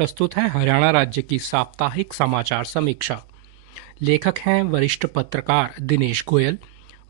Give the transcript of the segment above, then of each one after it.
प्रस्तुत है हरियाणा राज्य की साप्ताहिक समाचार समीक्षा। लेखक हैं वरिष्ठ पत्रकार दिनेश गोयल।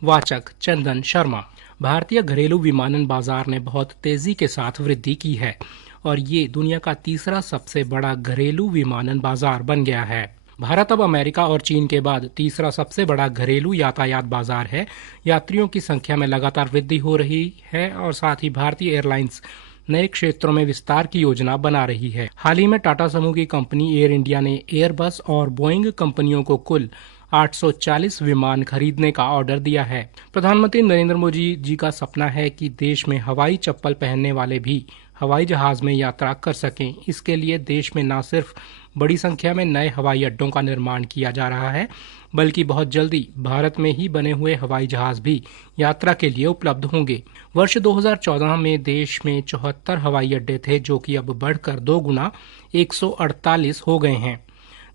वाचक चंदन शर्मा। भारतीय घरेलू विमानन बाजार ने बहुत तेजी के साथ वृद्धि की है और ये दुनिया का तीसरा सबसे बड़ा घरेलू विमानन बाजार बन गया है। भारत अब अमेरिका और चीन के बाद तीसरा सबसे बड़ा घरेलू यातायात बाजार है। यात्रियों की संख्या में लगातार वृद्धि हो रही है और साथ ही भारतीय एयरलाइंस नए क्षेत्रों में विस्तार की योजना बना रही है। हाल ही में टाटा समूह की कंपनी एयर इंडिया ने एयरबस और बोइंग कंपनियों को कुल 840 विमान खरीदने का ऑर्डर दिया है। प्रधानमंत्री नरेंद्र मोदी जी का सपना है कि देश में हवाई चप्पल पहनने वाले भी हवाई जहाज में यात्रा कर सकें। इसके लिए देश में न सिर्फ बड़ी संख्या में नए हवाई अड्डों का निर्माण किया जा रहा है, बल्कि बहुत जल्दी भारत में ही बने हुए हवाई जहाज भी यात्रा के लिए उपलब्ध होंगे। वर्ष 2014 में देश में 74 हवाई अड्डे थे, जो कि अब बढ़कर 2 गुना 148 हो गए हैं।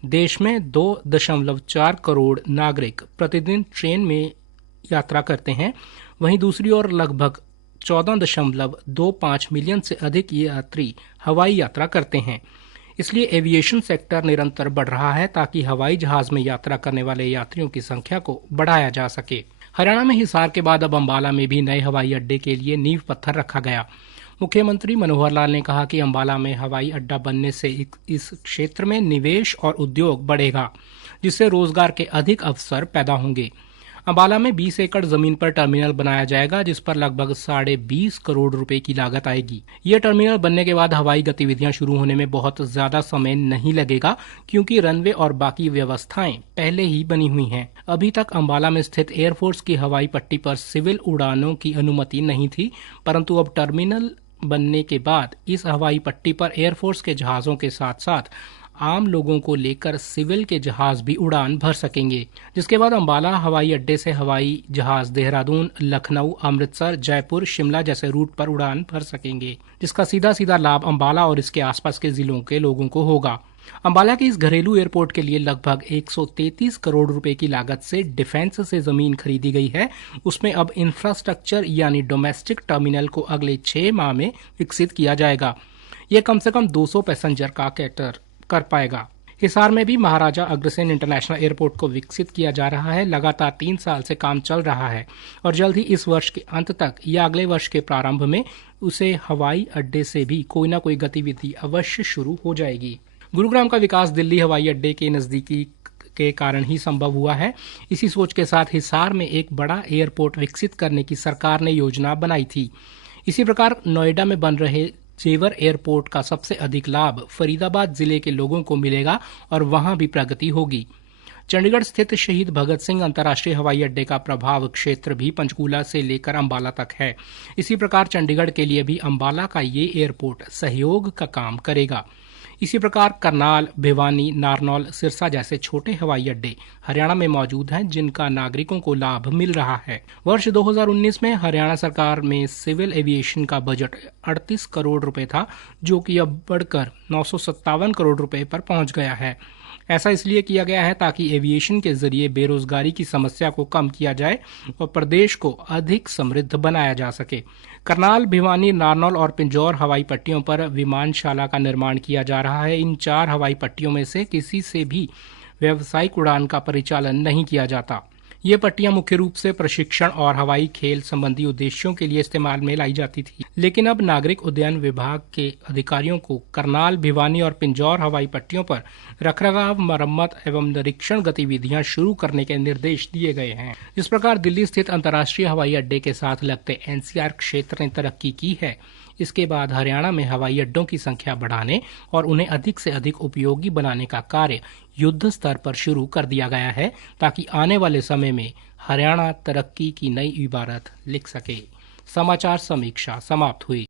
देश में 2.4 करोड़ नागरिक प्रतिदिन ट्रेन में यात्रा करते हैं। वहीं दूसरी ओर लगभग 14.25 मिलियन से अधिक यात्री हवाई यात्रा करते हैं। इसलिए एविएशन सेक्टर निरंतर बढ़ रहा है ताकि हवाई जहाज में यात्रा करने वाले यात्रियों की संख्या को बढ़ाया जा सके। हरियाणा में हिसार के बाद अब अंबाला में भी नए हवाई अड्डे के लिए नींव पत्थर रखा गया। मुख्यमंत्री मनोहर लाल ने कहा कि अंबाला में हवाई अड्डा बनने से इस क्षेत्र में निवेश और उद्योग बढ़ेगा, जिससे रोजगार के अधिक अवसर पैदा होंगे। अंबाला में 20 एकड़ जमीन पर टर्मिनल बनाया जाएगा, जिस पर लगभग 20.5 करोड़ रुपए की लागत आएगी। यह टर्मिनल बनने के बाद हवाई गतिविधियां शुरू होने में बहुत ज्यादा समय नहीं लगेगा, क्योंकि रनवे और बाकी व्यवस्थाएं पहले ही बनी हुई हैं। अभी तक अंबाला में स्थित एयरफोर्स की हवाई पट्टी पर सिविल उड़ानों की अनुमति नहीं थी, परंतु अब टर्मिनल बनने के बाद इस हवाई पट्टी पर एयरफोर्स के जहाजों के साथ साथ आम लोगों को लेकर सिविल के जहाज भी उड़ान भर सकेंगे, जिसके बाद अंबाला हवाई अड्डे से हवाई जहाज देहरादून, लखनऊ, अमृतसर, जयपुर, शिमला जैसे रूट पर उड़ान भर सकेंगे, जिसका सीधा सीधा लाभ अंबाला और इसके आसपास के जिलों के लोगों को होगा। अंबाला के इस घरेलू एयरपोर्ट के लिए लगभग 133 करोड़ रुपए की लागत से डिफेंस से जमीन खरीदी गई है। उसमें अब इंफ्रास्ट्रक्चर यानी डोमेस्टिक टर्मिनल को अगले 6 माह में विकसित किया जाएगा। यह कम से कम 200 पैसेंजर का कैटर कर पाएगा। हिसार में भी महाराजा अग्रसेन इंटरनेशनल एयरपोर्ट को विकसित किया जा रहा है। लगातार 3 साल से काम चल रहा है और जल्द ही इस वर्ष के अंत तक या अगले वर्ष के प्रारंभ में उसे हवाई अड्डे से भी कोई न कोई गतिविधि अवश्य शुरू हो जाएगी। गुरुग्राम का विकास दिल्ली हवाई अड्डे के नजदीकी के कारण ही संभव हुआ है। इसी सोच के साथ हिसार में एक बड़ा एयरपोर्ट विकसित करने की सरकार ने योजना बनाई थी। इसी प्रकार नोएडा में बन रहे जेवर एयरपोर्ट का सबसे अधिक लाभ फरीदाबाद जिले के लोगों को मिलेगा और वहां भी प्रगति होगी। चंडीगढ़ स्थित शहीद भगत सिंह अंतर्राष्ट्रीय हवाई अड्डे का प्रभाव क्षेत्र भी पंचकूला से लेकर अंबाला तक है। इसी प्रकार चंडीगढ़ के लिए भी अंबाला का ये एयरपोर्ट सहयोग का काम करेगा। इसी प्रकार करनाल, भिवानी, नारनौल, सिरसा जैसे छोटे हवाई अड्डे हरियाणा में मौजूद हैं, जिनका नागरिकों को लाभ मिल रहा है। वर्ष 2019 में हरियाणा सरकार में सिविल एविएशन का बजट 38 करोड़ रुपए था, जो कि अब बढ़कर 957 करोड़ रुपए पर पहुंच गया है। ऐसा इसलिए किया गया है ताकि एविएशन के जरिए बेरोजगारी की समस्या को कम किया जाए और प्रदेश को अधिक समृद्ध बनाया जा सके। करनाल, भिवानी, नारनौल और पिंजौर हवाई पट्टियों पर विमानशाला का निर्माण किया जा रहा है। इन 4 हवाई पट्टियों में से किसी से भी व्यावसायिक उड़ान का परिचालन नहीं किया जाता। ये पट्टियां मुख्य रूप से प्रशिक्षण और हवाई खेल संबंधी उद्देश्यों के लिए इस्तेमाल में लाई जाती थी, लेकिन अब नागरिक उड्डयन विभाग के अधिकारियों को करनाल, भिवानी और पिंजौर हवाई पट्टियों पर रखरखाव, मरम्मत एवं निरीक्षण गतिविधियां शुरू करने के निर्देश दिए गए हैं। जिस प्रकार दिल्ली स्थित अंतर्राष्ट्रीय हवाई अड्डे के साथ लगते एनसीआर क्षेत्र ने तरक्की की है, इसके बाद हरियाणा में हवाई अड्डों की संख्या बढ़ाने और उन्हें अधिक से अधिक उपयोगी बनाने का कार्य युद्ध स्तर पर शुरू कर दिया गया है, ताकि आने वाले समय में हरियाणा तरक्की की नई इबारत लिख सके। समाचार समीक्षा समाप्त हुई।